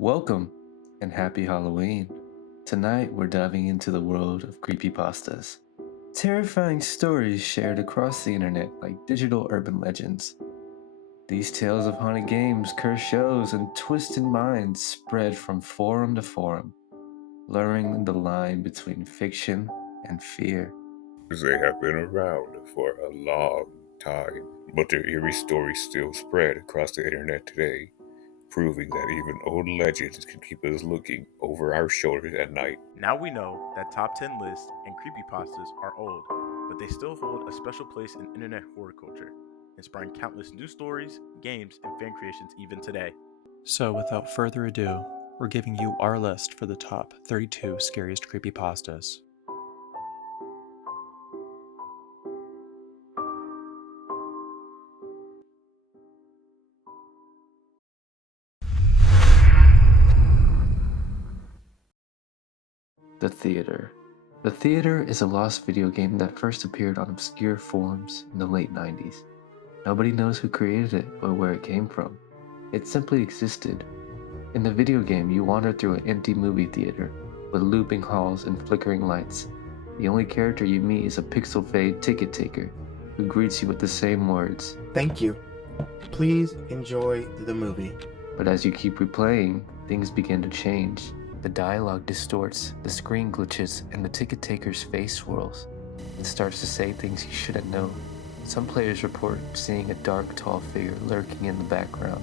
Welcome and happy Halloween. Tonight we're diving into the world of creepypastas. Terrifying stories shared across the internet like digital urban legends. These tales of haunted games, cursed shows, and twisted minds spread from forum to forum, blurring the line between fiction and fear. They have been around for a long time, but their eerie stories still spread across the internet today, proving that even old legends can keep us looking over our shoulders at night. Now we know that top 10 lists and creepypastas are old, but they still hold a special place in internet horror culture, inspiring countless new stories, games, and fan creations even today. So, without further ado, we're giving you our list for the top 32 scariest creepypastas. The Theater. The Theater is a lost video game that first appeared on obscure forums in the late 90s. Nobody knows who created it or where it came from. It simply existed. In the video game, you wander through an empty movie theater with looping halls and flickering lights. The only character you meet is a pixel fade ticket taker who greets you with the same words. Thank you. Please enjoy the movie. But as you keep replaying, things begin to change. The dialogue distorts, the screen glitches, and the ticket taker's face swirls. It starts to say things you shouldn't know. Some players report seeing a dark, tall figure lurking in the background,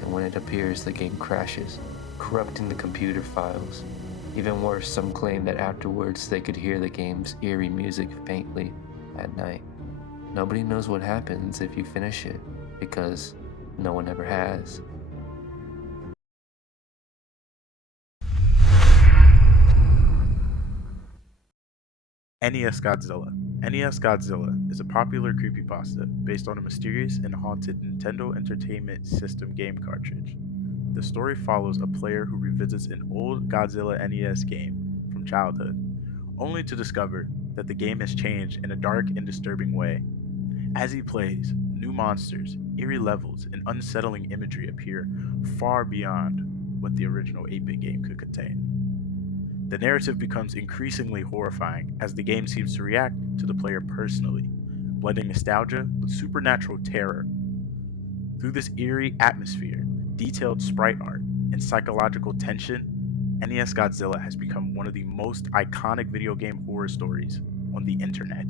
and when it appears, the game crashes, corrupting the computer files. Even worse, some claim that afterwards they could hear the game's eerie music faintly at night. Nobody knows what happens if you finish it, because no one ever has. Nes Godzilla. Nes Godzilla is a popular creepypasta based on a mysterious and haunted Nintendo Entertainment System game cartridge. The story follows a player who revisits an old Godzilla NES game from childhood, only to discover that the game has changed in a dark and disturbing way. As he plays, new monsters, eerie levels, and unsettling imagery appear far beyond what the original 8-bit game could contain. The narrative becomes increasingly horrifying as the game seems to react to the player personally, blending nostalgia with supernatural terror. Through this eerie atmosphere, detailed sprite art, and psychological tension, NES Godzilla has become one of the most iconic video game horror stories on the internet.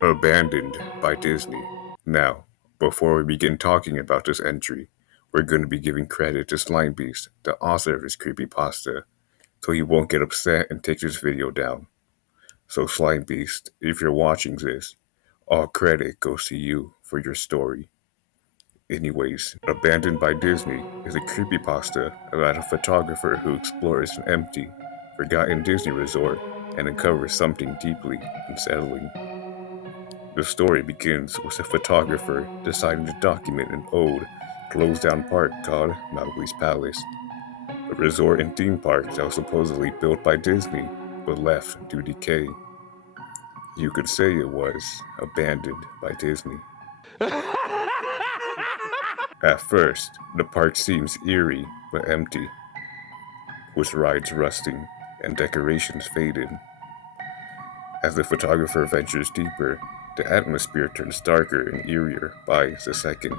Abandoned by Disney. Now, before we begin talking about this entry, we're going to be giving credit to Slimebeast, the author of this creepypasta, so he won't get upset and take this video down. So Slimebeast, if you're watching this, all credit goes to you for your story. Anyways, Abandoned by Disney is a creepypasta about a photographer who explores an empty, forgotten Disney resort and uncovers something deeply unsettling. The story begins with a photographer deciding to document an old, closed-down park called Mowgli's Palace, a resort and theme park that was supposedly built by Disney but left to decay. You could say it was abandoned by Disney. At first, the park seems eerie but empty, with rides rusting and decorations faded. As the photographer ventures deeper, the atmosphere turns darker and eerier by the second.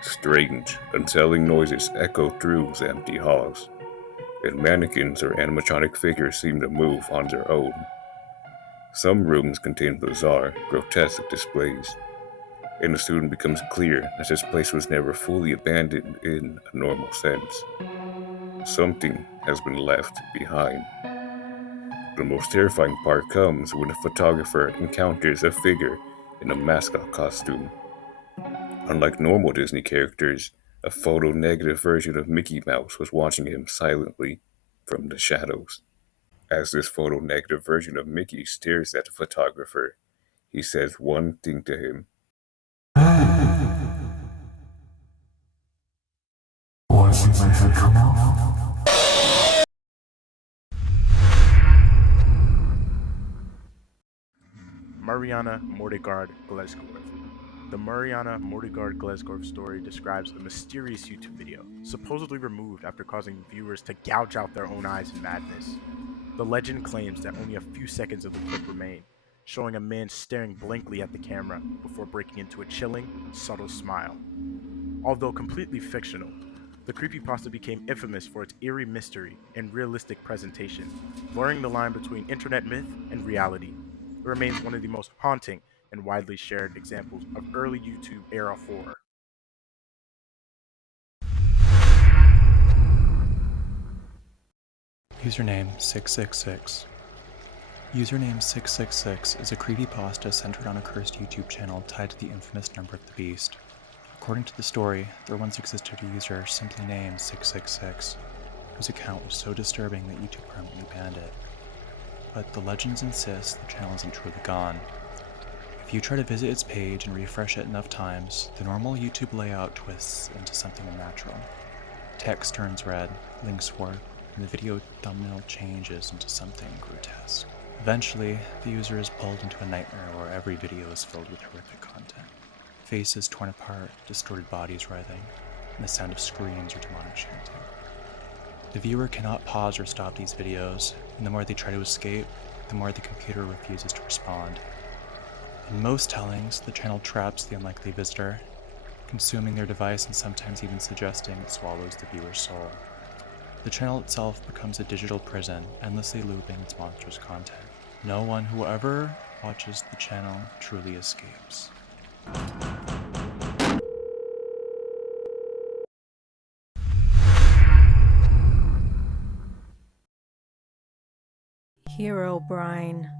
Strange, unsettling noises echo through the empty halls, and mannequins or animatronic figures seem to move on their own. Some rooms contain bizarre, grotesque displays, and it soon becomes clear that this place was never fully abandoned in a normal sense. Something has been left behind. The most terrifying part comes when the photographer encounters a figure in a mascot costume. Unlike normal Disney characters, a photo-negative version of Mickey Mouse was watching him silently from the shadows. As this photo-negative version of Mickey stares at the photographer, he says one thing to him. "Want to see my head come off?" Mereana. Mereana Mordegard Glesgore. The Mereana Mordegard Glesgore story describes a mysterious YouTube video, supposedly removed after causing viewers to gouge out their own eyes in madness. The legend claims that only a few seconds of the clip remain, showing a man staring blankly at the camera before breaking into a chilling, subtle smile. Although completely fictional, the creepypasta became infamous for its eerie mystery and realistic presentation, blurring the line between internet myth and reality. It remains one of the most haunting and widely shared examples of early YouTube era horror. Username 666. Username 666 is a creepypasta centered on a cursed YouTube channel tied to the infamous number of the beast. According to the story, there once existed a user simply named 666, whose account was so disturbing that YouTube permanently banned it. But the legends insist the channel isn't truly gone. If you try to visit its page and refresh it enough times, the normal YouTube layout twists into something unnatural. Text turns red, links warp, and the video thumbnail changes into something grotesque. Eventually, the user is pulled into a nightmare where every video is filled with horrific content. Faces torn apart, distorted bodies writhing, and the sound of screams or demonic chanting. The viewer cannot pause or stop these videos, and the more they try to escape, the more the computer refuses to respond. In most tellings, the channel traps the unlikely visitor, consuming their device and sometimes even suggesting it swallows the viewer's soul. The channel itself becomes a digital prison, endlessly looping its monstrous content. No one who ever watches the channel truly escapes. Herobrine.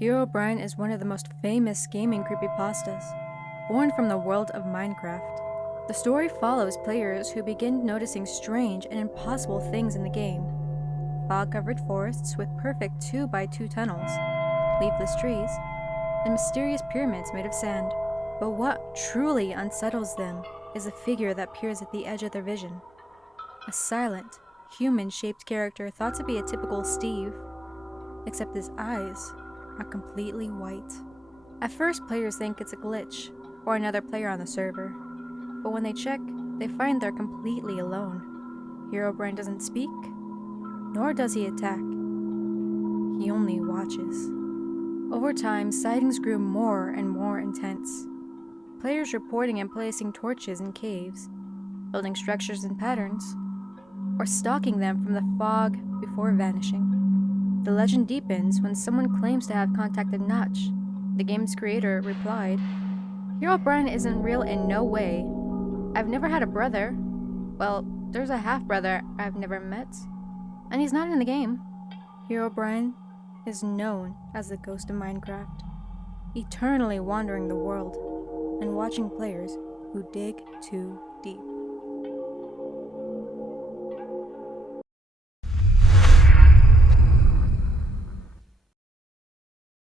Herobrine is one of the most famous gaming creepypastas, born from the world of Minecraft. The story follows players who begin noticing strange and impossible things in the game. Fog-covered forests with perfect 2x2 tunnels, leafless trees, and mysterious pyramids made of sand. But what truly unsettles them is a figure that peers at the edge of their vision. A silent, human-shaped character thought to be a typical Steve, except his eyes are completely white. At first, players think it's a glitch, or another player on the server, but when they check, they find they're completely alone. Herobrine doesn't speak, nor does he attack. He only watches. Over time, sightings grew more and more intense. Players reporting and placing torches in caves, building structures and patterns, or stalking them from the fog before vanishing. The legend deepens when someone claims to have contacted Notch. The game's creator replied, "Herobrine isn't real in no way. I've never had a brother. Well, there's a half-brother I've never met. And he's not in the game." Herobrine is known as the ghost of Minecraft, eternally wandering the world and watching players who dig too deep.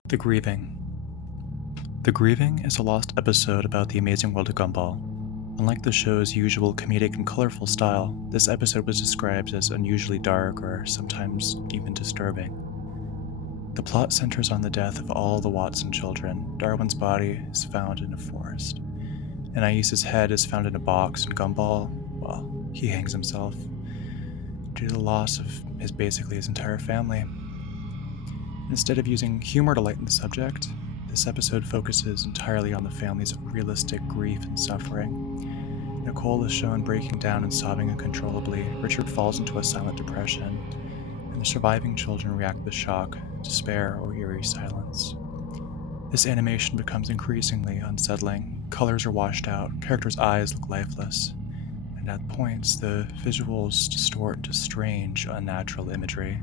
The Grieving. The Grieving is a lost episode about the amazing world of Gumball. Unlike the show's usual comedic and colorful style, this episode was described as unusually dark or sometimes even disturbing. The plot centers on the death of all the Watson children. Darwin's body is found in a forest. Anais's head is found in a box, and Gumball, well, he hangs himself due to the loss of his entire family. Instead of using humor to lighten the subject, this episode focuses entirely on the family's realistic grief and suffering. Nicole is shown breaking down and sobbing uncontrollably. Richard falls into a silent depression, and the surviving children react with shock, despair, or eerie silence. This animation becomes increasingly unsettling. Colors are washed out, characters' eyes look lifeless, and at points the visuals distort into strange, unnatural imagery.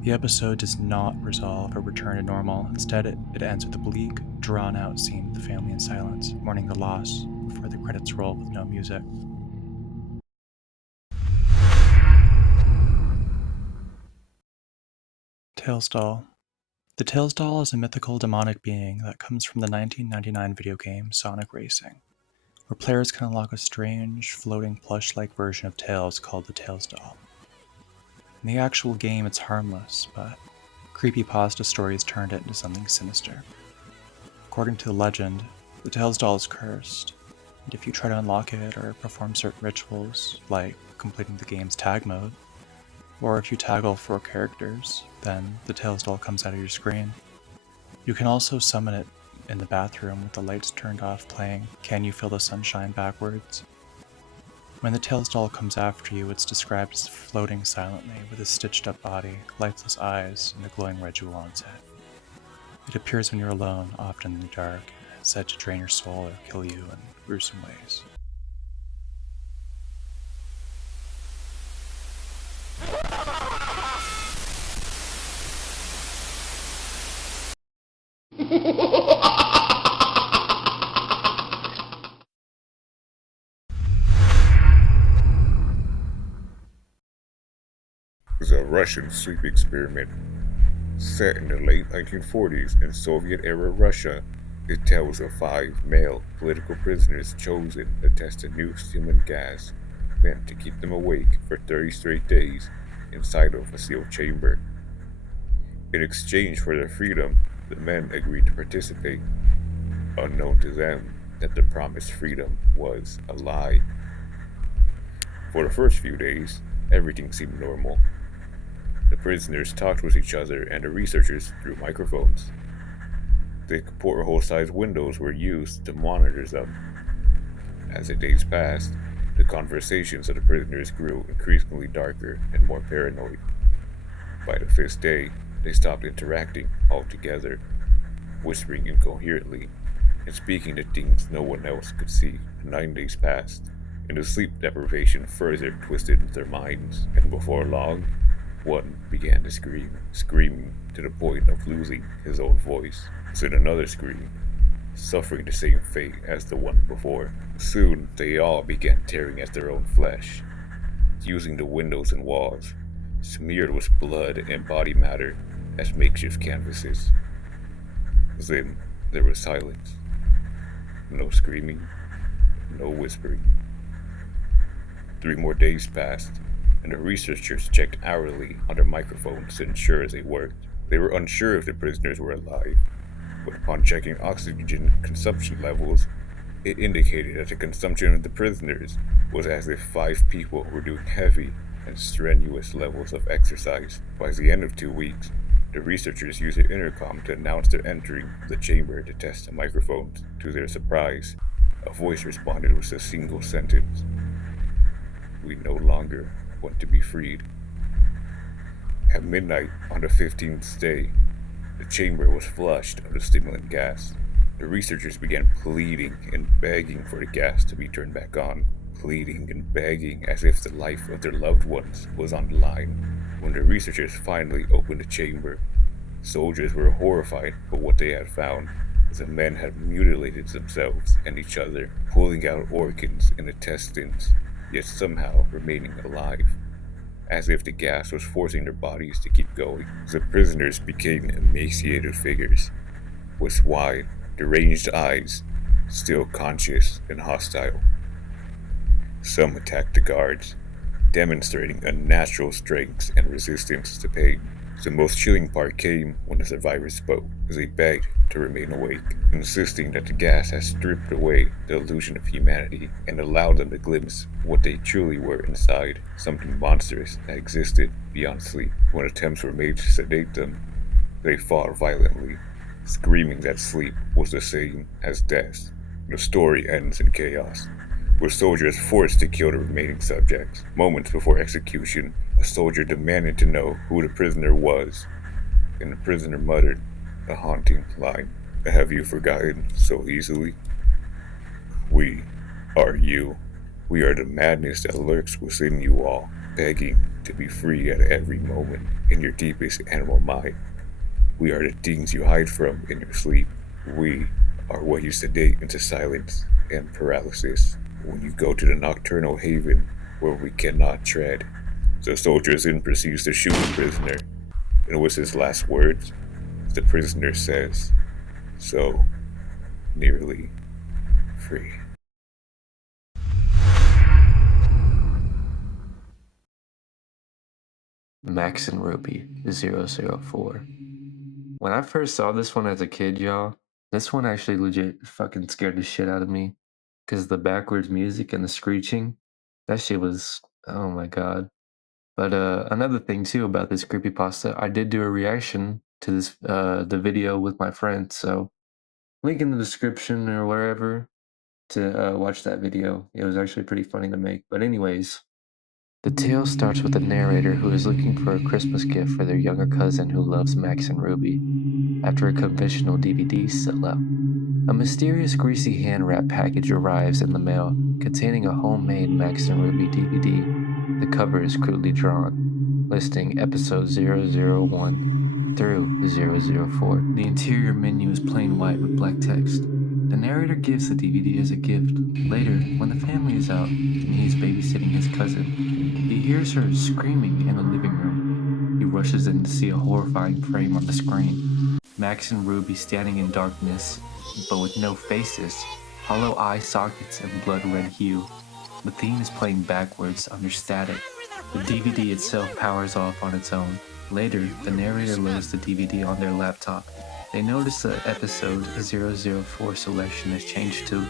The episode does not resolve or return to normal. Instead, it ends with a bleak, drawn-out scene of the family in silence, mourning the loss, before the credits roll with no music. Tails Doll. The Tails Doll is a mythical demonic being that comes from the 1999 video game Sonic Racing, where players can unlock a strange, floating plush-like version of Tails called the Tails Doll. In the actual game, it's harmless, but creepypasta stories turned it into something sinister. According to the legend, the Tails doll is cursed, and if you try to unlock it or perform certain rituals, like completing the game's tag mode, or if you tag all 4 characters, then the Tails doll comes out of your screen. You can also summon it in the bathroom with the lights turned off playing Can You Feel the Sunshine backwards. When the Tails doll comes after you, it's described as floating silently with a stitched up body, lifeless eyes, and a glowing red jewel on its head. It appears when you're alone, often in the dark, and is said to drain your soul or kill you in gruesome ways. Was a Russian sleep experiment set in the late 1940s in Soviet-era Russia. It tells of 5 male political prisoners chosen to test a new stimulant gas meant to keep them awake for 30 straight days inside of a sealed chamber. In exchange for their freedom, the men agreed to participate, unknown to them that the promised freedom was a lie. For the first few days, everything seemed normal. The prisoners talked with each other and the researchers through microphones. Thick porthole-sized windows were used to monitor them. As the days passed, the conversations of the prisoners grew increasingly darker and more paranoid. By the 5th day, they stopped interacting altogether, whispering incoherently and speaking to things no one else could see. 9 days passed, and the sleep deprivation further twisted their minds, and before long, one began to screaming to the point of losing his own voice. Then another screamed, suffering the same fate as the one before. Soon, they all began tearing at their own flesh, using the windows and walls, smeared with blood and body matter as makeshift canvases. Then there was silence. No screaming, no whispering. 3 more days passed, and the researchers checked hourly on their microphones to ensure they worked. They were unsure if the prisoners were alive, but upon checking oxygen consumption levels, it indicated that the consumption of the prisoners was as if 5 people were doing heavy and strenuous levels of exercise. By the end of 2 weeks, the researchers used an intercom to announce their entering the chamber to test the microphones. To their surprise, a voice responded with a single sentence: "We no longer want to be freed." At midnight on the 15th day, the chamber was flushed of the stimulant gas. The researchers began pleading and begging for the gas to be turned back on, pleading and begging as if the life of their loved ones was on the line. When the researchers finally opened the chamber, soldiers were horrified by what they had found. The men had mutilated themselves and each other, pulling out organs and intestines, yet somehow remaining alive, as if the gas was forcing their bodies to keep going. The prisoners became emaciated figures, with wide, deranged eyes, still conscious and hostile. Some attacked the guards, demonstrating unnatural strength and resistance to pain. The most chilling part came when the survivors spoke. They begged to remain awake, insisting that the gas had stripped away the illusion of humanity and allowed them to glimpse what they truly were inside, something monstrous that existed beyond sleep. When attempts were made to sedate them, they fought violently, screaming that sleep was the same as death. The story ends in chaos, with soldiers forced to kill the remaining subjects. Moments before execution, a soldier demanded to know who the prisoner was, and the prisoner muttered a haunting line: "Have you forgotten so easily? We are you. We are the madness that lurks within you all, begging to be free at every moment in your deepest animal mind. We are the things you hide from in your sleep. We are what you sedate into silence and paralysis when you go to the nocturnal haven where we cannot tread." The soldier then proceeds to shoot the prisoner, and with his last words, the prisoner says, "So nearly free." Max and Ruby 004. When I first saw this one as a kid, y'all, This one actually legit fucking scared the shit out of me because the backwards music and the screeching, that shit was, oh my god. But another thing too about this creepypasta, I did do a reaction to this the video with my friend, so link in the description or wherever to watch that video. It was actually pretty funny to make. But anyways, the tale starts with a narrator who is looking for a Christmas gift for their younger cousin who loves Max and Ruby after a conventional DVD sellout. A mysterious greasy hand-wrapped package arrives in the mail containing a homemade Max and Ruby DVD. The cover is crudely drawn, listing episode 001 through 004. The interior menu is plain white with black text. The narrator gives the DVD as a gift. Later, when the family is out and he is babysitting his cousin, he hears her screaming in the living room. He rushes in to see a horrifying frame on the screen. Max and Ruby standing in darkness, but with no faces, hollow eye sockets and blood red hue. The theme is playing backwards under static. The DVD itself powers off on its own. Later, the narrator loads the DVD on their laptop. They notice the episode 004 selection is changed to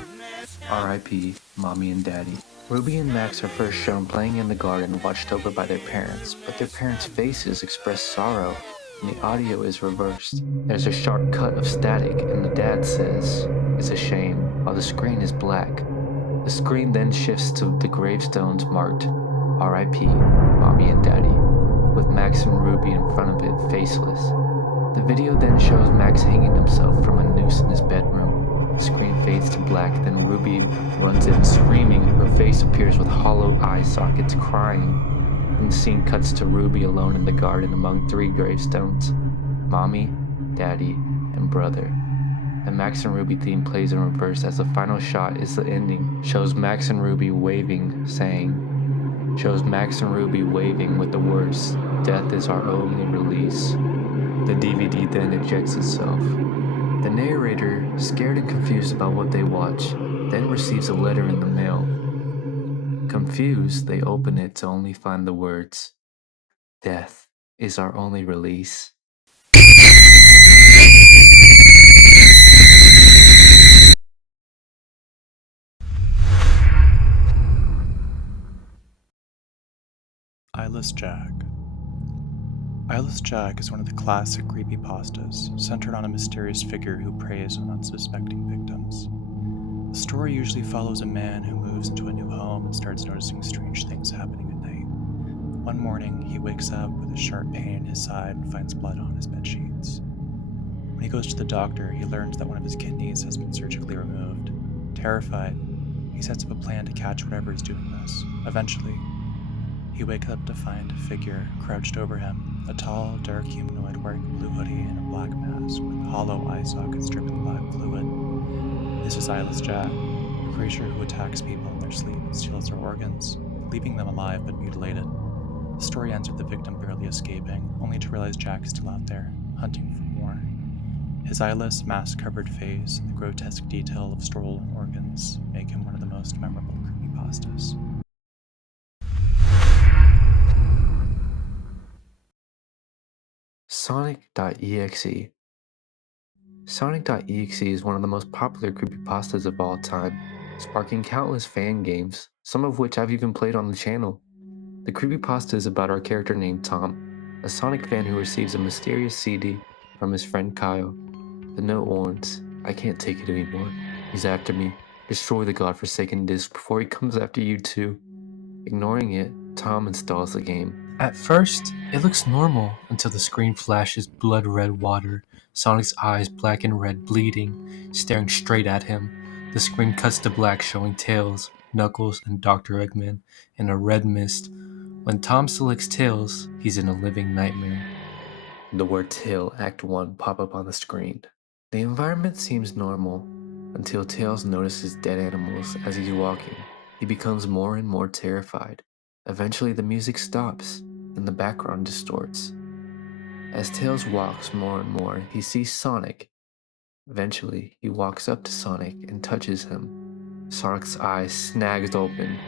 R.I.P. Mommy and Daddy. Ruby and Max are first shown playing in the garden watched over by their parents, but their parents' faces express sorrow, and the audio is reversed. There's a sharp cut of static, and the dad says, "It's a shame," while the screen is black. The screen then shifts to the gravestones marked R.I.P. Mommy and Daddy, with Max and Ruby in front of it, faceless. The video then shows Max hanging himself from a noose in his bedroom. The screen fades to black, then Ruby runs in screaming. Her face appears with hollow eye sockets, crying. And the scene cuts to Ruby alone in the garden among 3 gravestones: Mommy, Daddy, and Brother. The Max and Ruby theme plays in reverse as the final shot is the ending. Shows Max and Ruby waving with the words, "Death is our only release." The DVD then ejects itself. The narrator, scared and confused about what they watch, then receives a letter in the mail. Confused, they open it to only find the words, "Death is our only release." Eyeless Jack. Eyeless Jack is one of the classic creepypastas, centered on a mysterious figure who preys on unsuspecting victims. The story usually follows a man who moves into a new home and starts noticing strange things happening at night. One morning, he wakes up with a sharp pain in his side and finds blood on his bed sheets. When he goes to the doctor, he learns that one of his kidneys has been surgically removed. Terrified, he sets up a plan to catch whatever is doing this. Eventually, he wakes up to find a figure crouched over him, a tall, dark humanoid wearing a blue hoodie and a black mask with hollow eye sockets dripping black fluid. This is Eyeless Jack, a creature who attacks people in their sleep and steals their organs, leaving them alive but mutilated. The story ends with the victim barely escaping, only to realize Jack is still out there, hunting for more. His eyeless, mask-covered face and the grotesque detail of stolen organs make him one of the most memorable creepypastas. Sonic.Exe. Sonic.Exe is one of the most popular creepypastas of all time, sparking countless fan games, some of which I've even played on the channel. The creepypasta is about our character named Tom, a Sonic fan who receives a mysterious CD from his friend Kyle. The note warns, "I can't take it anymore. He's after me. Destroy the godforsaken disc before he comes after you too." Ignoring it, Tom installs the game. At first, it looks normal until the screen flashes blood red water, Sonic's eyes black and red bleeding, staring straight at him. The screen cuts to black showing Tails, Knuckles, and Dr. Eggman in a red mist. When Tom selects Tails, he's in a living nightmare. The word Tail Act 1 pop up on the screen. The environment seems normal until Tails notices dead animals as he's walking. He becomes more and more terrified. Eventually the music stops and the background distorts. As Tails walks more and more, he sees Sonic. Eventually, he walks up to Sonic and touches him. Sonic's eyes snags open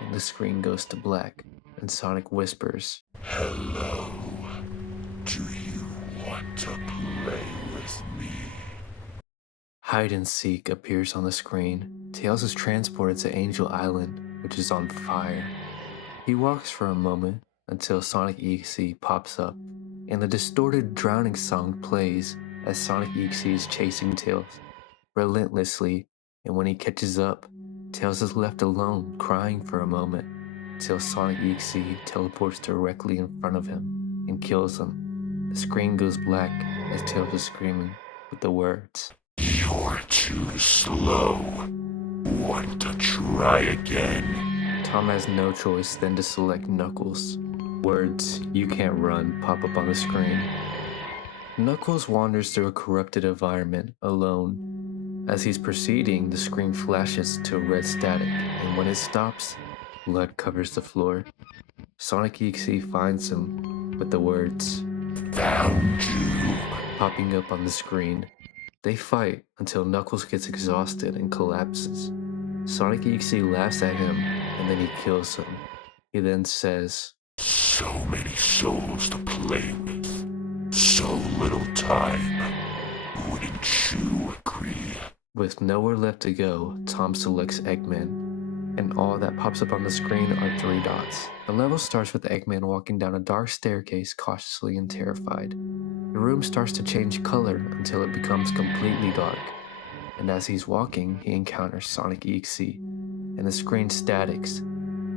and the screen goes to black, and Sonic whispers, Hello. Do you want to play with me? Hide and Seek appears on the screen. Tails is transported to Angel Island, which is on fire. He walks for a moment until Sonic.Exe pops up, and the distorted drowning song plays as Sonic.Exe is chasing Tails relentlessly, and when he catches up, Tails is left alone crying for a moment until Sonic.Exe teleports directly in front of him and kills him. The screen goes black as Tails is screaming with the words, You're too slow. Want to try again? Tom has no choice than to select Knuckles. Words, "You can't run," pop up on the screen. Knuckles wanders through a corrupted environment alone. As he's proceeding, the screen flashes to red static, and when it stops, blood covers the floor. Sonic.Exe finds him with the words, Found you. popping up on the screen. They fight until Knuckles gets exhausted and collapses. Sonic.Exe laughs at him, and then he kills him. He then says, So many souls to play with. So little time. Wouldn't you agree? With nowhere left to go, Tom selects Eggman, and all that pops up on the screen are 3 dots. The level starts with Eggman walking down a dark staircase cautiously and terrified. The room starts to change color until it becomes completely dark, and as he's walking, he encounters Sonic.Exe, and the screen statics.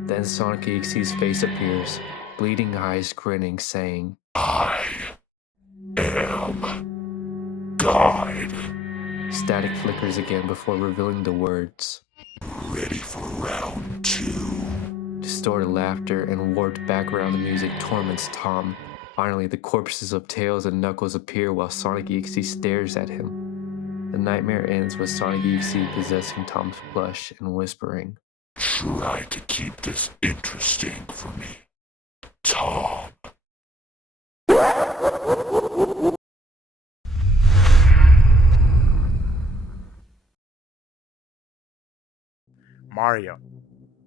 Then Sonic.Exe's face appears, bleeding eyes grinning, saying, I am God. Static flickers again before revealing the words, Ready for round 2. Distorted laughter and warped background music torments Tom. Finally, the corpses of Tails and Knuckles appear while Sonic.Exe stares at him. The nightmare ends with Sonic.Exe possessing Tom's plush and whispering, Try to keep this interesting for me, Tom. Mario.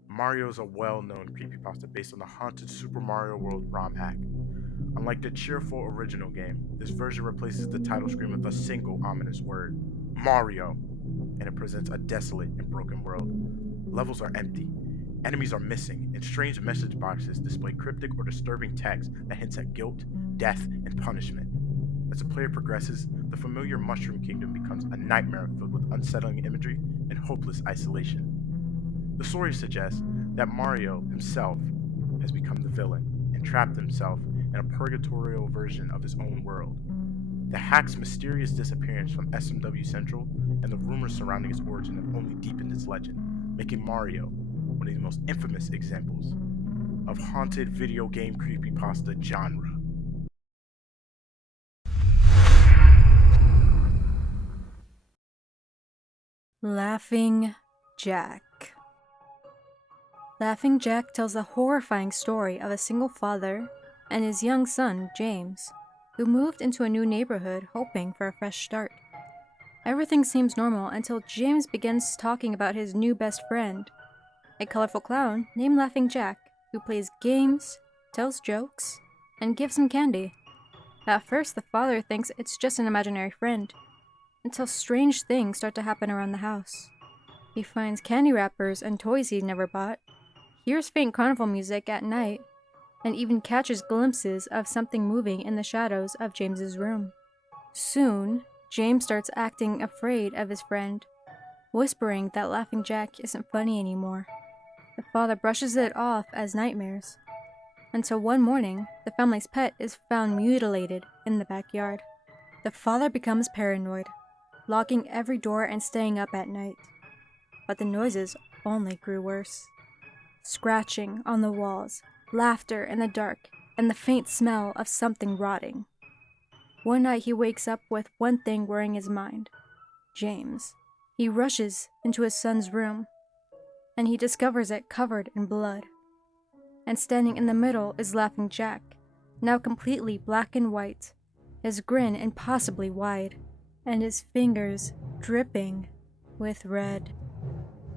Mario is a well-known creepypasta based on the haunted Super Mario World ROM hack. Unlike the cheerful original game, this version replaces the title screen with a single ominous word, Mario, and it presents a desolate and broken world. Levels are empty, enemies are missing, and strange message boxes display cryptic or disturbing text that hints at guilt, death, and punishment. As the player progresses, the familiar Mushroom Kingdom becomes a nightmare filled with unsettling imagery and hopeless isolation. The story suggests that Mario himself has become the villain and trapped himself in a purgatorial version of his own world. The hack's mysterious disappearance from SMW Central and the rumors surrounding its origin have only deepened its legend, making Mario one of the most infamous examples of haunted video game creepypasta genre. Laughing Jack. Laughing Jack tells the horrifying story of a single father and his young son, James, who moved into a new neighborhood hoping for a fresh start. Everything seems normal until James begins talking about his new best friend, a colorful clown named Laughing Jack, who plays games, tells jokes, and gives him candy. At first, the father thinks it's just an imaginary friend, until strange things start to happen around the house. He finds candy wrappers and toys he never bought, hears faint carnival music at night, and even catches glimpses of something moving in the shadows of James's room. Soon, James starts acting afraid of his friend, whispering that Laughing Jack isn't funny anymore. The father brushes it off as nightmares, until one morning, the family's pet is found mutilated in the backyard. The father becomes paranoid, locking every door and staying up at night. But the noises only grew worse. Scratching on the walls, laughter in the dark, and the faint smell of something rotting. One night he wakes up with one thing worrying his mind, James. He rushes into his son's room, and he discovers it covered in blood. And standing in the middle is Laughing Jack, now completely black and white, his grin impossibly wide, and his fingers dripping with red.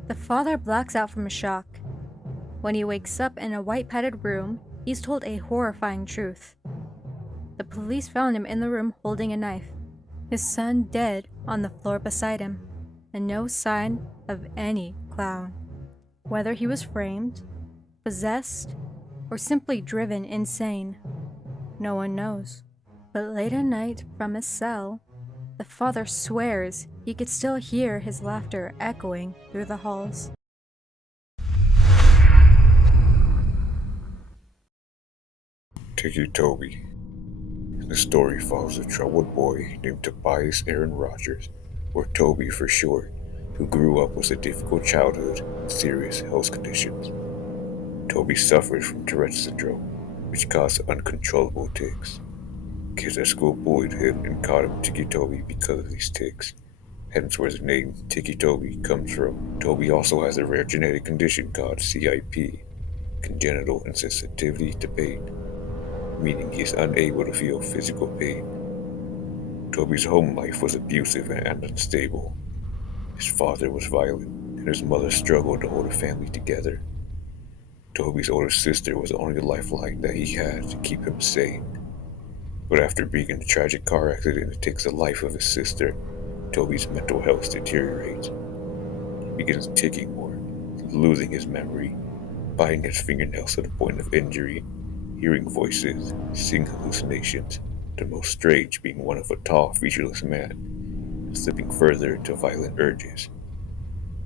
The father blacks out from shock. When he wakes up in a white padded room, he's told a horrifying truth. The police found him in the room holding a knife, his son dead on the floor beside him, and no sign of any clown. Whether he was framed, possessed, or simply driven insane, no one knows. But late at night, from his cell, the father swears he could still hear his laughter echoing through the halls. Ticci Toby. The story follows a troubled boy named Tobias Aaron Rogers, or Toby for short, who grew up with a difficult childhood and serious health conditions. Toby suffers from Tourette's syndrome, which caused uncontrollable tics. Kids at school bullied him and called him Ticci Toby because of these tics, hence where the name Ticci Toby comes from. Toby also has a rare genetic condition called CIP, congenital insensitivity to pain, meaning he is unable to feel physical pain. Toby's home life was abusive and unstable. His father was violent, and his mother struggled to hold a family together. Toby's older sister was the only lifeline that he had to keep him sane. But after being in a tragic car accident that takes the life of his sister, Toby's mental health deteriorates. He begins ticking more, losing his memory, biting his fingernails to the point of injury, hearing voices, seeing hallucinations, the most strange being one of a tall, featureless man, and slipping further into violent urges.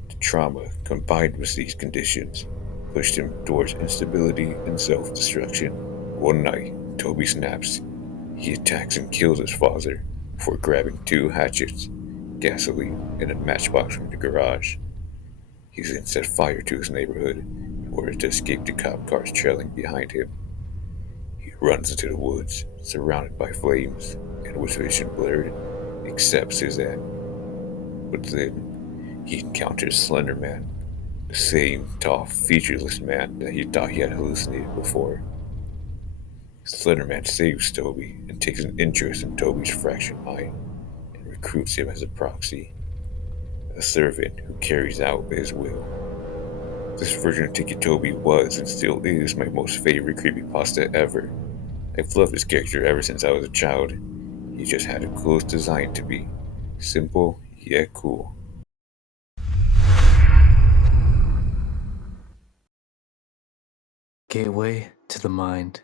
The trauma, combined with these conditions, pushed him towards instability and self-destruction. One night, Toby snaps. He attacks and kills his father before grabbing 2 hatchets, gasoline, and a matchbox from the garage. He then set fire to his neighborhood in order to escape the cop cars trailing behind him. He runs into the woods, surrounded by flames, and with vision blurred, accepts his end. But then, he encounters Slender Man, the same tall, featureless man that he thought he had hallucinated before. Slender Man saves Toby and takes an interest in Toby's fractured mind and recruits him as a proxy, a servant who carries out his will. This version of Ticci Toby was and still is my most favorite creepypasta ever. I've loved this character ever since I was a child. He just had a coolest design to be. Simple, yet cool. Gateway to the Mind.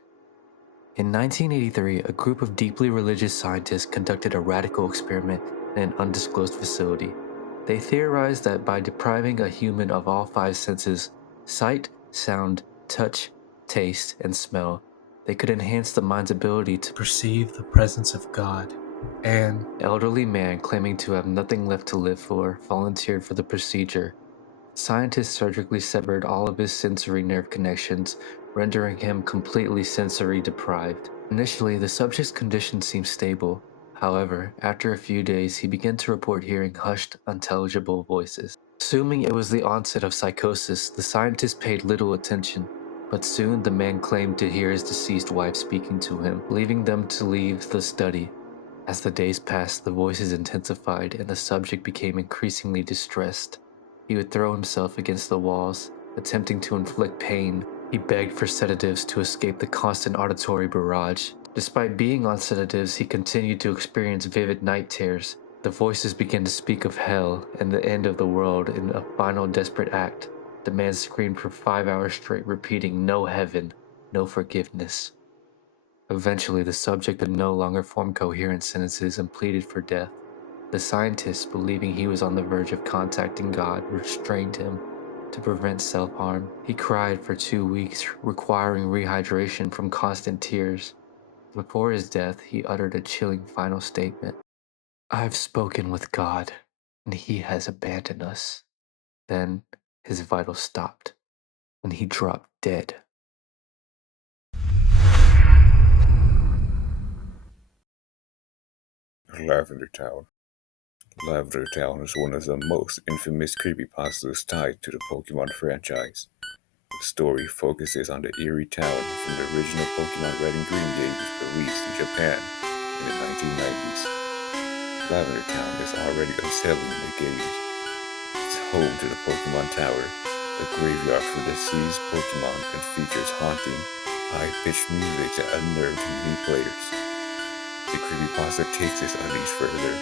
In 1983, a group of deeply religious scientists conducted a radical experiment in an undisclosed facility. They theorized that by depriving a human of all 5 senses, sight, sound, touch, taste, and smell, they could enhance the mind's ability to Perceive the presence of God. And An elderly man claiming to have nothing left to live for volunteered for the procedure. Scientists surgically severed all of his sensory nerve connections, rendering him completely sensory deprived. Initially, the subject's condition seemed stable. However, after a few days, he began to report hearing hushed, unintelligible voices. Assuming it was the onset of psychosis, the scientists paid little attention. But soon, the man claimed to hear his deceased wife speaking to him, leaving them to leave the study. As the days passed, the voices intensified and the subject became increasingly distressed. He would throw himself against the walls, attempting to inflict pain. He begged for sedatives to escape the constant auditory barrage. Despite being on sedatives, he continued to experience vivid night terrors. The voices began to speak of hell and the end of the world in a final desperate act. The man screamed for 5 hours straight, repeating, "No heaven, no forgiveness." Eventually, the subject could no longer form coherent sentences and pleaded for death. The scientists, believing he was on the verge of contacting God, restrained him to prevent self-harm. He cried for 2 weeks, requiring rehydration from constant tears. Before his death, he uttered a chilling final statement. "I've spoken with God, and he has abandoned us." Then his vitals stopped, and he dropped dead. Lavender Town. Lavender Town is one of the most infamous creepypastas tied to the Pokemon franchise. The story focuses on the eerie town from the original Pokemon Red and Green games released in Japan in the 1990s. Lavender Town is already unsettling in the games. It's home to the Pokemon Tower, a graveyard for deceased Pokemon, and features haunting, high-pitched music that unnerves many players. The creepypasta takes this unleash further,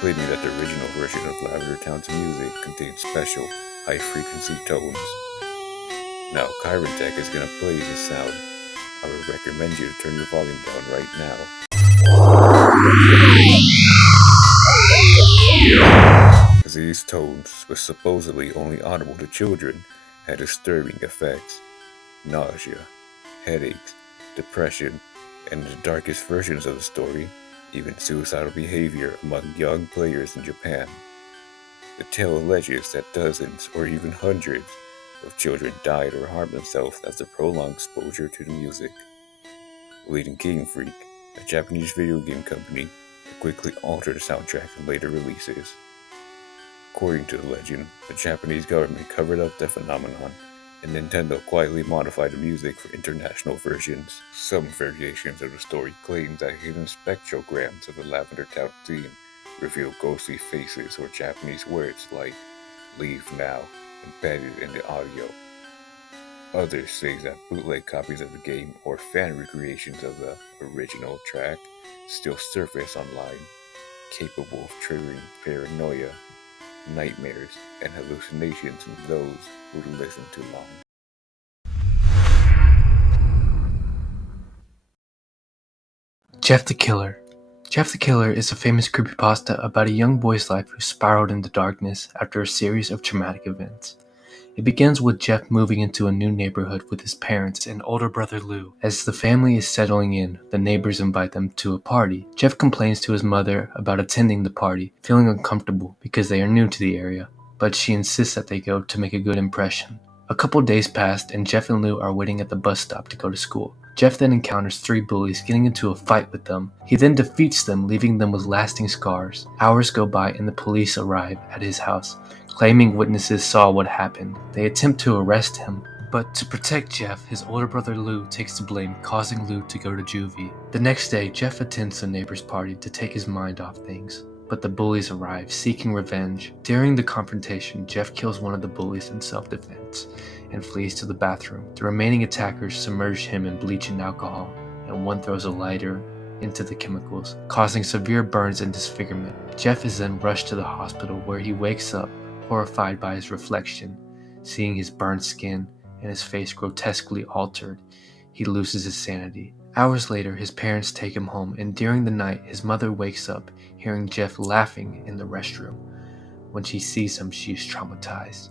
claiming that the original version of Lavender Town's music contains special, high-frequency tones. Now, Kyron Tech is gonna play this sound. I would recommend you to turn your volume down right now. These tones, which supposedly only audible to children, had disturbing effects. Nausea, headaches, depression, and in the darkest versions of the story, even suicidal behavior among young players in Japan. The tale alleges that dozens or even hundreds of children died or harmed themselves as a prolonged exposure to the music, leading Game Freak, a Japanese video game company, to quickly alter the soundtrack in later releases. According to the legend, the Japanese government covered up the phenomenon, and Nintendo quietly modified the music for international versions. Some variations of the story claim that hidden spectrograms of the Lavender Town theme reveal ghostly faces or Japanese words like "leave now" embedded in the audio. Others say that bootleg copies of the game or fan recreations of the original track still surface online, capable of triggering paranoia, nightmares, and hallucinations in those who listen too long. Jeff the Killer. Jeff the Killer is a famous creepypasta about a young boy's life who spiraled into darkness after a series of traumatic events. It begins with Jeff moving into a new neighborhood with his parents and older brother Lou. As the family is settling in, the neighbors invite them to a party. Jeff complains to his mother about attending the party, feeling uncomfortable because they are new to the area, but she insists that they go to make a good impression. A couple days passed and Jeff and Lou are waiting at the bus stop to go to school. Jeff then encounters 3 bullies, getting into a fight with them. He then defeats them, leaving them with lasting scars. Hours go by and the police arrive at his house, claiming witnesses saw what happened. They attempt to arrest him, but to protect Jeff, his older brother Lou takes the blame, causing Lou to go to juvie. The next day, Jeff attends the neighbor's party to take his mind off things, but the bullies arrive, seeking revenge. During the confrontation, Jeff kills one of the bullies in self-defense and flees to the bathroom. The remaining attackers submerge him in bleach and alcohol, and one throws a lighter into the chemicals, causing severe burns and disfigurement. Jeff is then rushed to the hospital, where he wakes up, horrified by his reflection. Seeing his burned skin and his face grotesquely altered, he loses his sanity. Hours later, his parents take him home, and during the night, his mother wakes up, hearing Jeff laughing in the restroom. When she sees him, she is traumatized.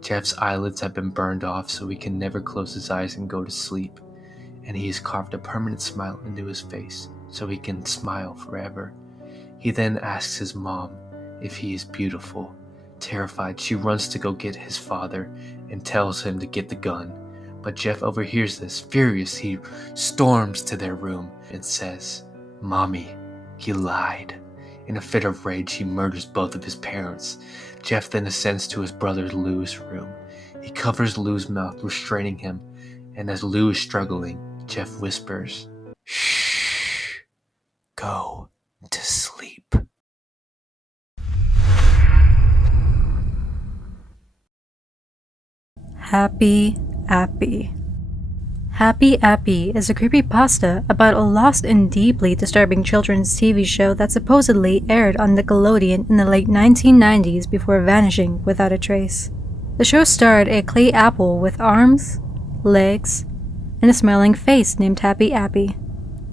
Jeff's eyelids have been burned off so he can never close his eyes and go to sleep, and he has carved a permanent smile into his face so he can smile forever. He then asks his mom if he is beautiful. Terrified, she runs to go get his father and tells him to get the gun. But Jeff overhears this. Furious, he storms to their room and says, "Mommy, he lied." In a fit of rage, he murders both of his parents. Jeff then ascends to his brother Lou's room. He covers Lou's mouth, restraining him, and as Lou is struggling, Jeff whispers, "Shh, go to sleep." Happy Appy. Happy Appy is a creepypasta about a lost and deeply disturbing children's TV show that supposedly aired on Nickelodeon in the late 1990s before vanishing without a trace. The show starred a clay apple with arms, legs, and a smiling face named Happy Appy,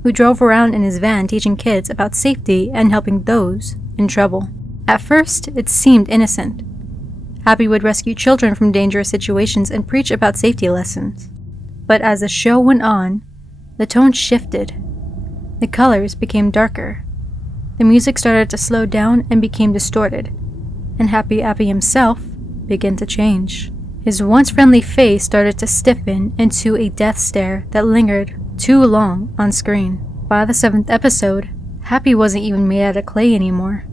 who drove around in his van teaching kids about safety and helping those in trouble. At first, it seemed innocent. Appy would rescue children from dangerous situations and preach about safety lessons. But as the show went on, the tone shifted. The colors became darker. The music started to slow down and became distorted, and Happy Appy himself began to change. His once friendly face started to stiffen into a death stare that lingered too long on screen. By the 7th episode, Happy wasn't even made out of clay anymore.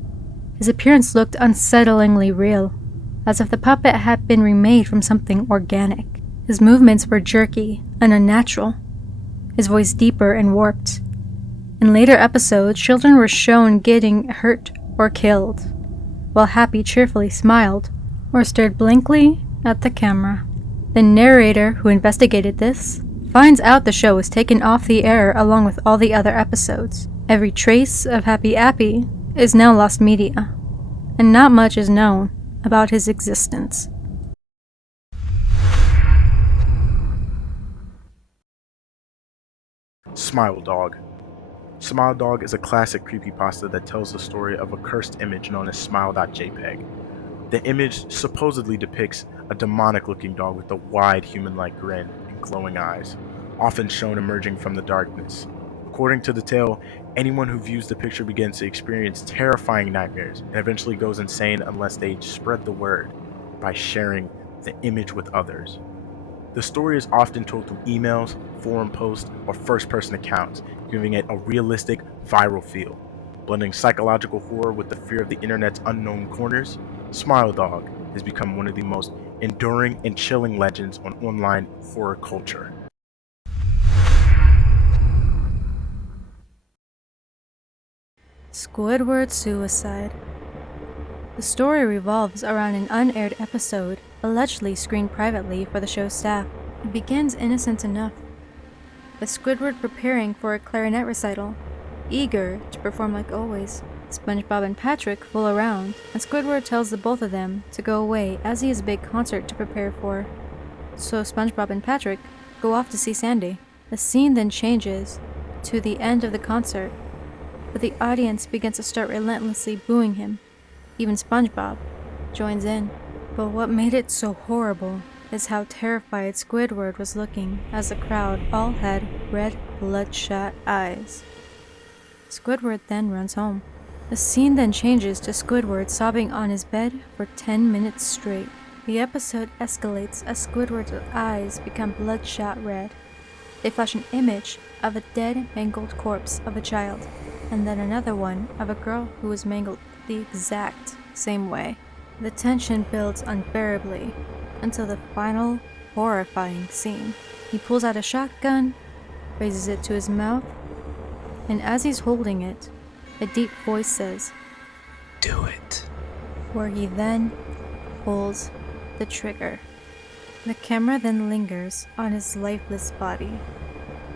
His appearance looked unsettlingly real, as if the puppet had been remade from something organic. His movements were jerky and unnatural, his voice deeper and warped. In later episodes, children were shown getting hurt or killed, while Happy cheerfully smiled or stared blankly at the camera. The narrator who investigated this finds out the show was taken off the air along with all the other episodes, Every trace of Happy Appy is now lost media, and not much is known about his existence. Smile Dog. Smile Dog is a classic creepypasta that tells the story of a cursed image known as Smile.JPG. The image supposedly depicts a demonic-looking dog with a wide human-like grin and glowing eyes, often shown emerging from the darkness. According to the tale, anyone who views the picture begins to experience terrifying nightmares and eventually goes insane unless they spread the word by sharing the image with others. The story is often told through emails, forum posts, or first-person accounts, giving it a realistic, viral feel. Blending psychological horror with the fear of the internet's unknown corners, Smile Dog has become one of the most enduring and chilling legends on online horror culture. Squidward Suicide. The story revolves around an unaired episode allegedly screened privately for the show's staff. It begins innocent enough, with Squidward preparing for a clarinet recital, eager to perform like always. SpongeBob and Patrick fool around, and Squidward tells the both of them to go away as he has a big concert to prepare for. So SpongeBob and Patrick go off to see Sandy. The scene then changes to the end of the concert, but the audience begins to start relentlessly booing him. Even SpongeBob joins in. But what made it so horrible is how terrified Squidward was looking as the crowd all had red, bloodshot eyes. Squidward then runs home. The scene then changes to Squidward sobbing on his bed for 10 minutes straight. The episode escalates as Squidward's eyes become bloodshot red. They flash an image of a dead, mangled corpse of a child, and then another one of a girl who was mangled the exact same way. The tension builds unbearably until the final horrifying scene. He pulls out a shotgun, raises it to his mouth, and as he's holding it, a deep voice says, Do it. where he then pulls the trigger. The camera then lingers on his lifeless body,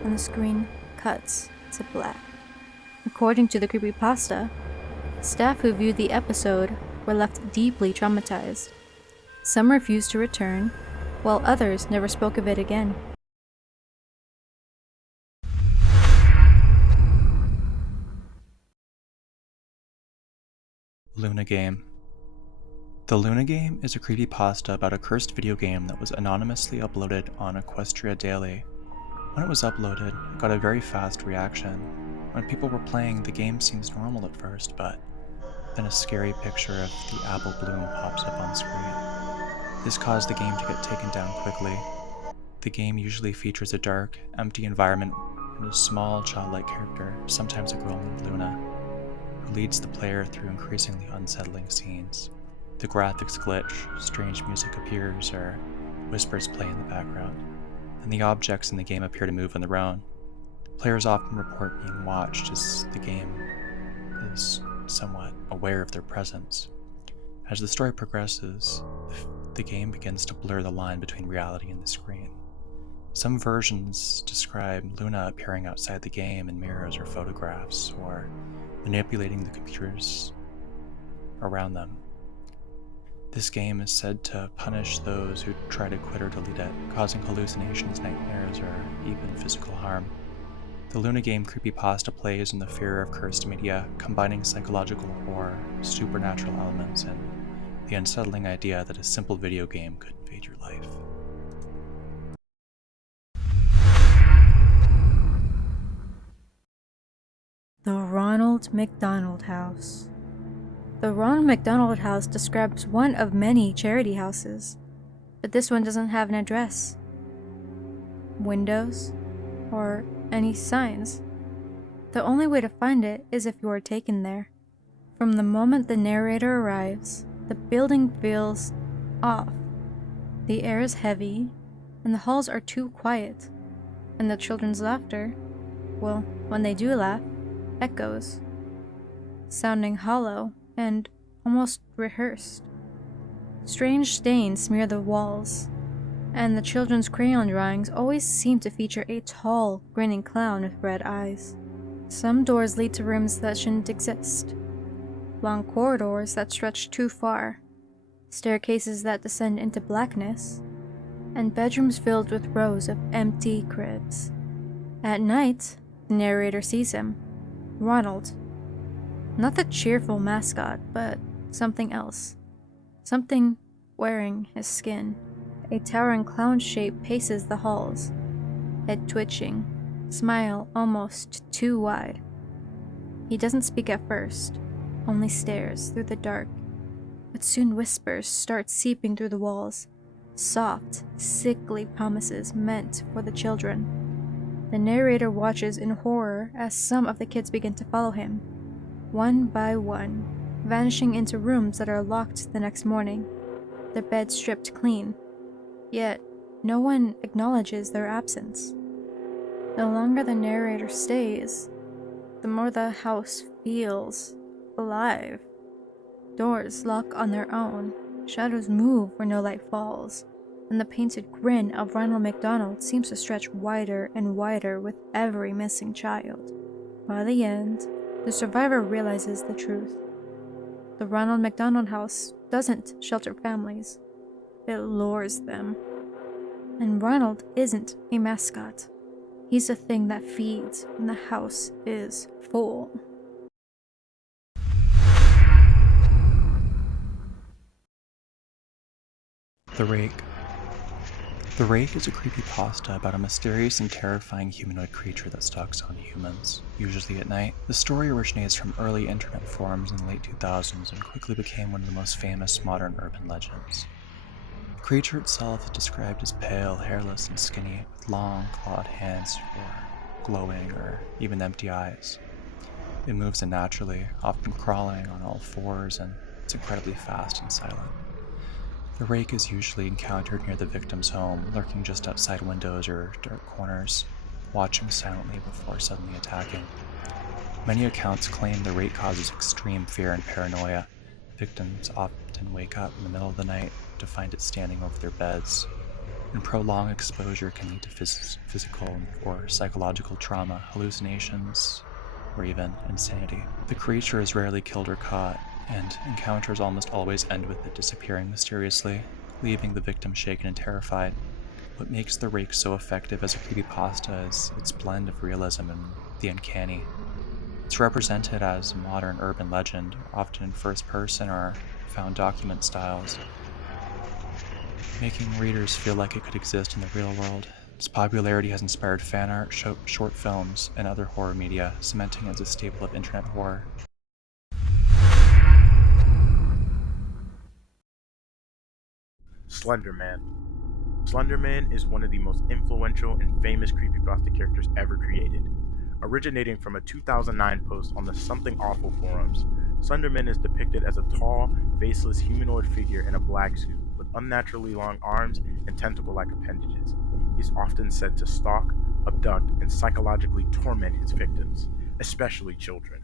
and the screen cuts to black. According to the creepypasta, staff who viewed the episode were left deeply traumatized. Some refused to return, while others never spoke of it again. Luna Game. The Luna Game is a creepypasta about a cursed video game that was anonymously uploaded on Equestria Daily. When it was uploaded, it got a very fast reaction. When people were playing, the game seems normal at first, but then a scary picture of the apple bloom pops up on screen. This caused the game to get taken down quickly. The game usually features a dark, empty environment and a small, childlike character, sometimes a girl named Luna, who leads the player through increasingly unsettling scenes. The graphics glitch, strange music appears, or whispers play in the background, and the objects in the game appear to move on their own. Players often report being watched as the game is somewhat aware of their presence. As the story progresses, the game begins to blur the line between reality and the screen. Some versions describe Luna appearing outside the game in mirrors or photographs, or manipulating the computers around them. This game is said to punish those who try to quit or delete it, causing hallucinations, nightmares, or even physical harm. The Luna Game creepypasta plays on the fear of cursed media, combining psychological horror, supernatural elements, and the unsettling idea that a simple video game could invade your life. The Ronald McDonald House. The Ronald McDonald House describes one of many charity houses, but this one doesn't have an address, windows, or any signs. The only way to find it is if you are taken there. From the moment the narrator arrives, the building feels off. The air is heavy, and the halls are too quiet, and the children's laughter, well, when they do laugh, echoes, sounding hollow and almost rehearsed. Strange stains smear the walls, and the children's crayon drawings always seem to feature a tall, grinning clown with red eyes. Some doors lead to rooms that shouldn't exist, long corridors that stretch too far, staircases that descend into blackness, and bedrooms filled with rows of empty cribs. At night, the narrator sees him, Ronald. Not the cheerful mascot, but something else. Something wearing his skin. A towering clown shape paces the halls, head twitching, smile almost too wide. He doesn't speak at first, only stares through the dark, but soon whispers start seeping through the walls, soft, sickly promises meant for the children. The narrator watches in horror as some of the kids begin to follow him, one by one, vanishing into rooms that are locked the next morning, their beds stripped clean, yet no one acknowledges their absence. The longer the narrator stays, the more the house feels alive. Doors lock on their own, shadows move where no light falls, and the painted grin of Ronald McDonald seems to stretch wider and wider with every missing child. By the end, the survivor realizes the truth. The Ronald McDonald house doesn't shelter families, it lures them. And Ronald isn't a mascot. He's a thing that feeds when the house is full. The Rake. The Rake is a creepypasta about a mysterious and terrifying humanoid creature that stalks on humans, usually at night. The story originates from early internet forums in the late 2000s and quickly became one of the most famous modern urban legends. The creature itself is described as pale, hairless, and skinny, with long, clawed hands or glowing or even empty eyes. It moves unnaturally, often crawling on all fours, and it's incredibly fast and silent. The Rake is usually encountered near the victim's home, lurking just outside windows or dark corners, watching silently before suddenly attacking. Many accounts claim the Rake causes extreme fear and paranoia. Victims often wake up in the middle of the night to find it standing over their beds, and prolonged exposure can lead to physical or psychological trauma, hallucinations, or even insanity. The creature is rarely killed or caught, and encounters almost always end with it disappearing mysteriously, leaving the victim shaken and terrified. What makes the Rake so effective as a creepypasta is its blend of realism and the uncanny. It's represented as a modern urban legend, often in first person or found document styles, making readers feel like it could exist in the real world. Its popularity has inspired fan art, short films, and other horror media, cementing it as a staple of internet horror. Slender Man. Slender Man is one of the most influential and famous creepypasta characters ever created. Originating from a 2009 post on the Something Awful forums, Slender Man is depicted as a tall, faceless humanoid figure in a black suit with unnaturally long arms and tentacle-like appendages. He's often said to stalk, abduct, and psychologically torment his victims, especially children.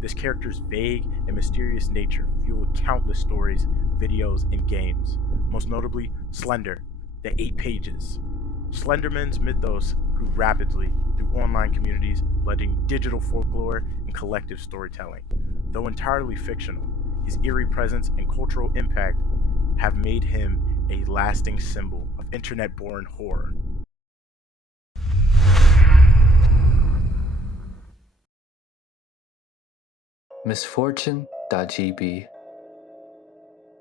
This character's vague and mysterious nature fueled countless stories, videos, and games, most notably Slender, the 8 Pages. Slenderman's mythos grew rapidly through online communities, blending digital folklore and collective storytelling. Though entirely fictional, his eerie presence and cultural impact have made him a lasting symbol of internet-born horror. Misfortune.GB.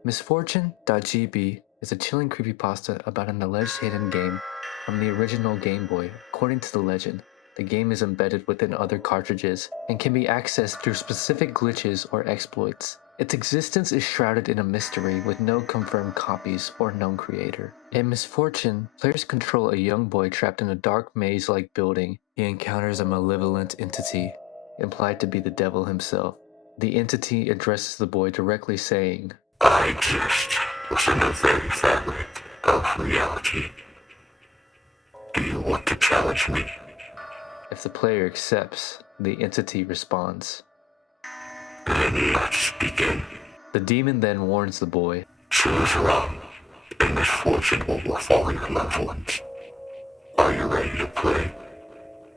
Misfortune.GB is a chilling creepypasta about an alleged hidden game from the original Game Boy. According to the legend, the game is embedded within other cartridges and can be accessed through specific glitches or exploits. Its existence is shrouded in a mystery with no confirmed copies or known creator. In Misfortune, players control a young boy trapped in a dark maze-like building. He encounters a malevolent entity, implied to be the devil himself. The entity addresses the boy directly, saying, I exist within the very fabric of reality. Do you want to challenge me? If the player accepts, the entity responds. Then let's begin. The demon then warns the boy, Choose wrong, and misfortune will befall your loved ones. Are you ready to play?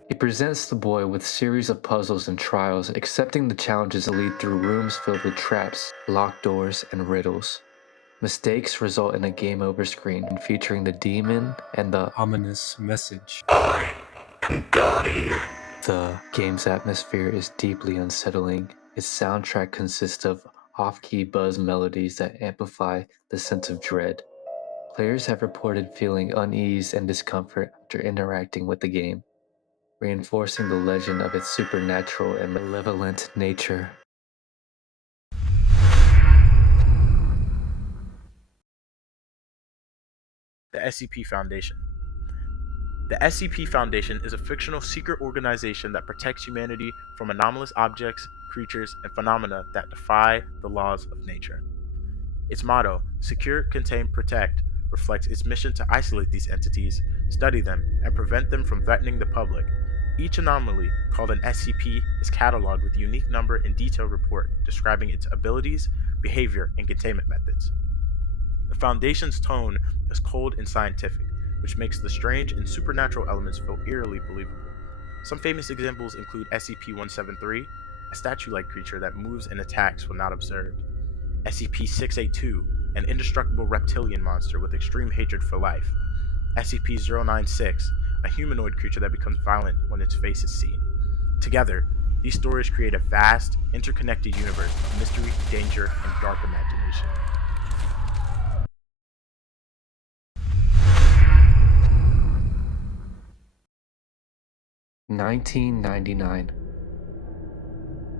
He presents the boy with a series of puzzles and trials, accepting the challenges that lead through rooms filled with traps, locked doors, and riddles. Mistakes result in a game over screen featuring the demon and the ominous message. I am God here. The game's atmosphere is deeply unsettling. Its soundtrack consists of off-key buzz melodies that amplify the sense of dread. Players have reported feeling unease and discomfort after interacting with the game, reinforcing the legend of its supernatural and malevolent nature. The SCP Foundation. The SCP Foundation is a fictional secret organization that protects humanity from anomalous objects, creatures, and phenomena that defy the laws of nature. Its motto, Secure, Contain, Protect, reflects its mission to isolate these entities, study them, and prevent them from threatening the public. Each anomaly, called an SCP, is cataloged with a unique number and detailed report describing its abilities, behavior, and containment methods. The Foundation's tone is cold and scientific, which makes the strange and supernatural elements feel eerily believable. Some famous examples include SCP-173, a statue-like creature that moves and attacks when not observed, SCP-682, an indestructible reptilian monster with extreme hatred for life, SCP-096, a humanoid creature that becomes violent when its face is seen. Together, these stories create a vast, interconnected universe of mystery, danger, and dark imagination. (1999)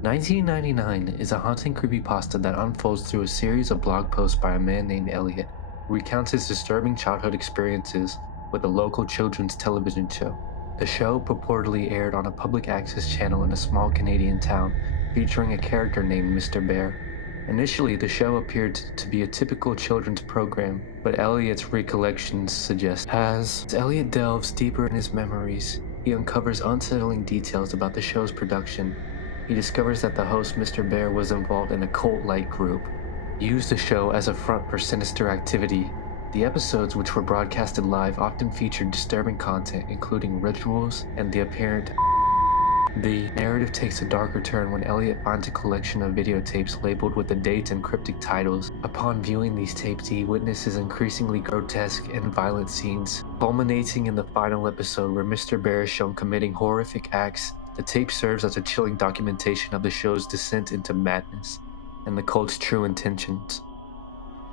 1999 is a haunting creepypasta that unfolds through a series of blog posts by a man named Elliot, who recounts his disturbing childhood experiences with a local children's television show. The show purportedly aired on a public access channel in a small Canadian town, featuring a character named Mr. Bear. Initially, the show appeared to be a typical children's program, but Elliot's recollections suggest as Elliot delves deeper in his memories, he uncovers unsettling details about the show's production. He discovers that the host, Mr. Bear, was involved in a cult-like group, used the show as a front for sinister activity. The episodes, which were broadcasted live, often featured disturbing content, including rituals and the apparent. The narrative takes a darker turn when Elliot finds a collection of videotapes labeled with the dates and cryptic titles. Upon viewing these tapes, he witnesses increasingly grotesque and violent scenes, culminating in the final episode where Mr. Bear is shown committing horrific acts. The tape serves as a chilling documentation of the show's descent into madness and the cult's true intentions.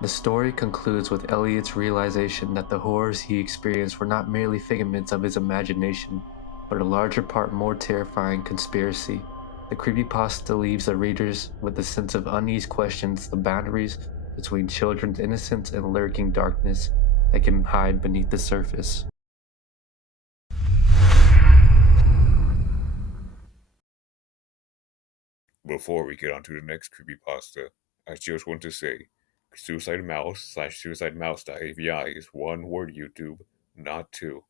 The story concludes with Elliot's realization that the horrors he experienced were not merely figments of his imagination, but a larger part more terrifying conspiracy. The creepypasta leaves the readers with a sense of unease, questions the boundaries between children's innocence and lurking darkness that can hide beneath the surface. Before we get on to the next creepypasta, I just want to say SuicideMouse/SuicideMouse.Avi is one word, YouTube, not two.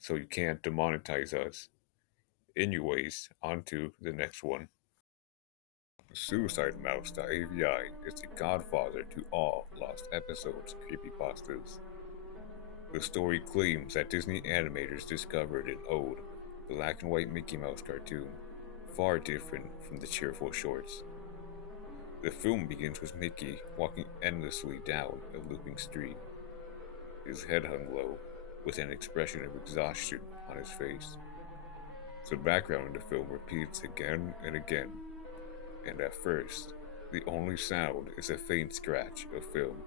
So you can't demonetize us. Anyways, on to the next one. SuicideMouse.Avi is the godfather to all Lost Episodes creepypastas. The story claims that Disney animators discovered an old, black and white Mickey Mouse cartoon, far different from the cheerful shorts. The film begins with Mickey walking endlessly down a looping street, his head hung low, with an expression of exhaustion on his face. The background in the film repeats again and again, and at first, the only sound is a faint scratch of film.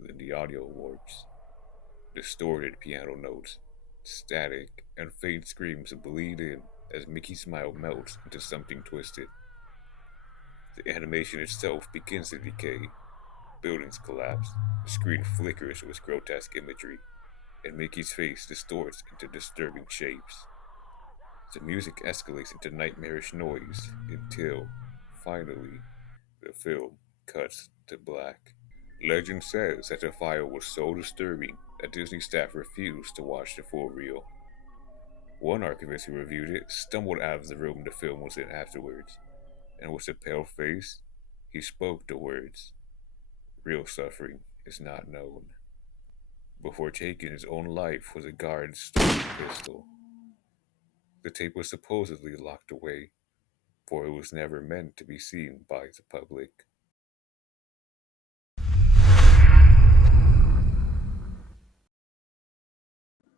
Then the audio warps. Distorted piano notes, static, and faint screams bleed in as Mickey's smile melts into something twisted. The animation itself begins to decay. Buildings collapse, the screen flickers with grotesque imagery, and Mickey's face distorts into disturbing shapes. The music escalates into nightmarish noise until, finally, the film cuts to black. Legend says that the file was so disturbing that Disney staff refused to watch the full reel. One archivist who reviewed it stumbled out of the room the film was in afterwards, and with a pale face, he spoke the words, "Real suffering is not known," before taking his own life with a guard's stolen pistol. The tape was supposedly locked away, for it was never meant to be seen by the public.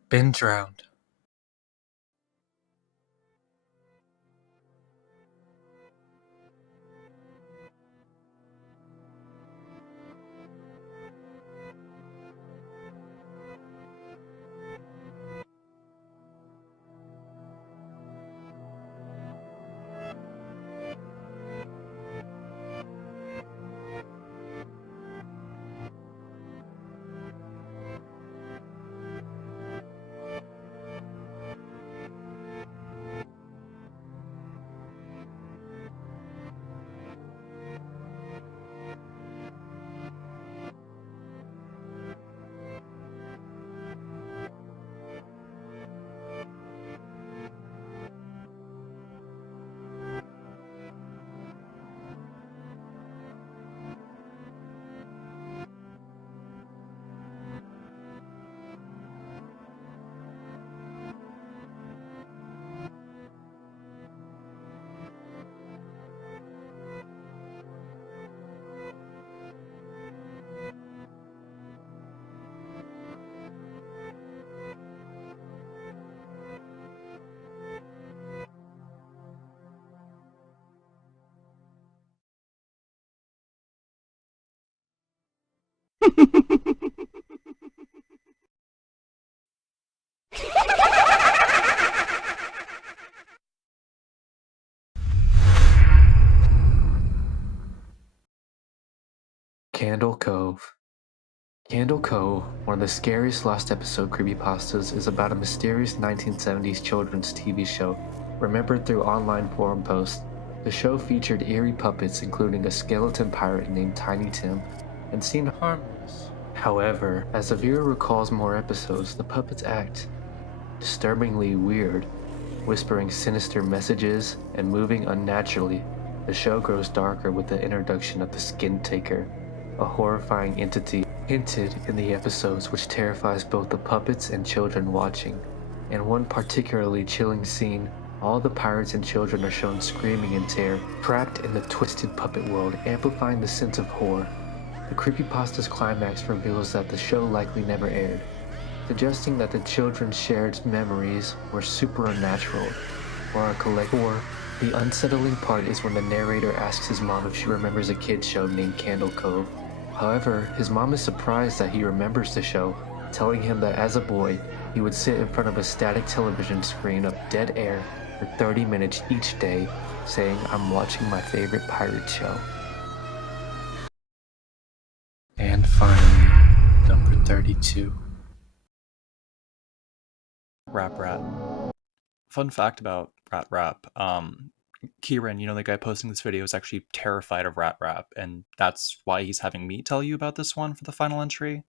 Been drowned. Candle Cove. Candle Cove, one of the scariest lost episode creepypastas, is about a mysterious 1970s children's TV show. Remembered through online forum posts, the show featured eerie puppets including a skeleton pirate named Tiny Tim, and seemed harmless. However, as the viewer recalls more episodes, the puppets act disturbingly weird, whispering sinister messages and moving unnaturally. The show grows darker with the introduction of the Skin Taker, a horrifying entity hinted in the episodes which terrifies both the puppets and children watching. In one particularly chilling scene, all the pirates and children are shown screaming in terror, trapped in the twisted puppet world, amplifying the sense of horror. The creepypasta's climax reveals that the show likely never aired, suggesting that the children's shared memories were supernatural or a collector. The unsettling part is when the narrator asks his mom if she remembers a kids show named Candle Cove. However, his mom is surprised that he remembers the show, telling him that as a boy, he would sit in front of a static television screen of dead air for 30 minutes each day, saying, "I'm watching my favorite pirate show." And finally, number 32. RapRat. Fun fact about RapRat. Kieran, the guy posting this video is actually terrified of RapRat, and that's why he's having me tell you about this one for the final entry.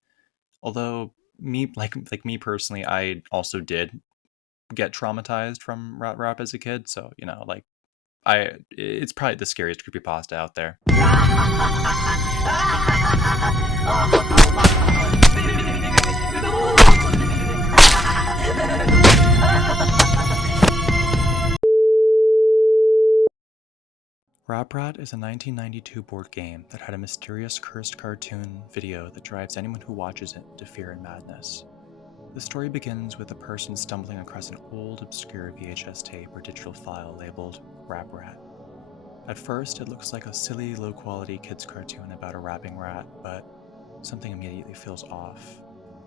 Although me, like me personally, I also did get traumatized from RapRat as a kid, so it's probably the scariest creepypasta out there. RapRat is a 1992 board game that had a mysterious cursed cartoon video that drives anyone who watches it to fear and madness. The story begins with a person stumbling across an old, obscure VHS tape or digital file labeled RapRat. At first, it looks like a silly, low-quality kids' cartoon about a rapping rat, but something immediately feels off.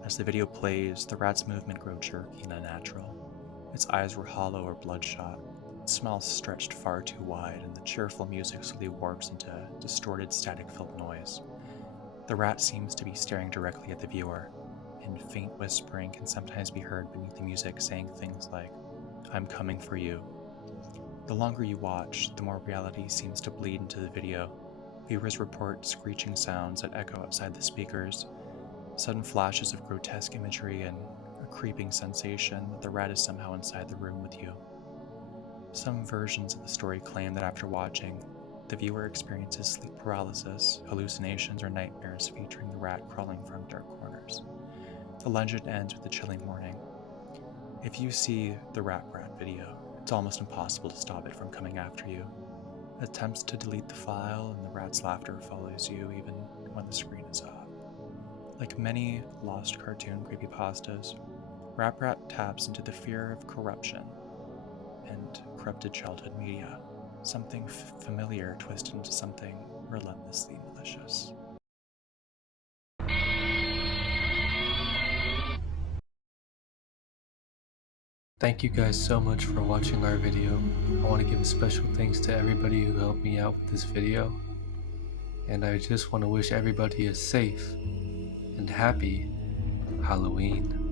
As the video plays, the rat's movement grows jerky and unnatural. Its eyes were hollow or bloodshot. Its mouth stretched far too wide, and the cheerful music slowly warps into distorted, static-filled noise. The rat seems to be staring directly at the viewer, and faint whispering can sometimes be heard beneath the music saying things like, "I'm coming for you." The longer you watch, the more reality seems to bleed into the video. Viewers report screeching sounds that echo outside the speakers, sudden flashes of grotesque imagery, and a creeping sensation that the rat is somehow inside the room with you. Some versions of the story claim that after watching, the viewer experiences sleep paralysis, hallucinations, or nightmares featuring the rat crawling from dark corners. The legend ends with a chilling warning. If you see the RapRat video, It's almost impossible to stop it from coming after you. Attempts to delete the file, and the rat's laughter follows you even when the screen is off. Like many lost cartoon creepypastas, RapRat taps into the fear of corruption and corrupted childhood media, something familiar twisted into something relentlessly malicious. Thank you guys so much for watching our video. I want to give a special thanks to everybody who helped me out with this video. And I just want to wish everybody a safe and happy Halloween.